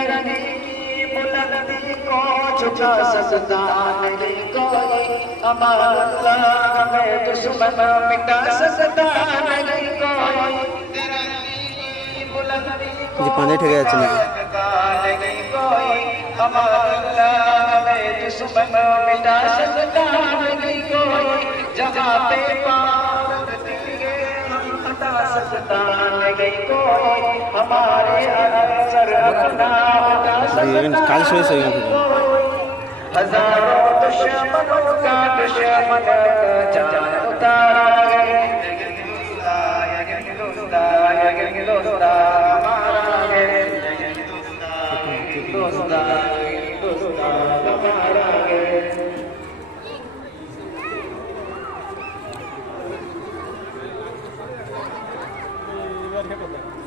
मेरी मिटा सकता नहीं कोई। जी पांदे ठगे अच्छे नहीं कोई। हमारा मैं दुश्मन हमारे अंदर अपना দেখেন কাজ শেষ হয়ে গেছে Thank you.